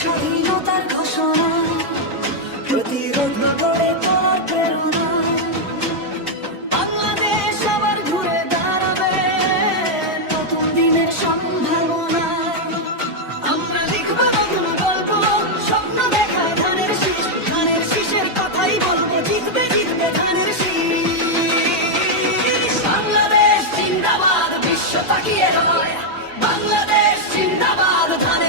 স্বাধীনতার ঘোষণা, প্রতিরোধ গড়ে তোলার প্রেরণা। বাংলাদেশ আবার ঘুরে দাঁড়াবে নতুন দিনের সম্ভাবনা। আমরা লিখব নতুন গল্প, স্বপ্ন দেখায় ধানের শীষ, ধানের শীষের কথাই বলবো, জিতবে জিতবে ধানের শীষ। বাংলাদেশ জিন্দাবাদ, বিশ্ব তাকিয়ে রয়, বাংলাদেশ জিন্দাবাদ, ধানের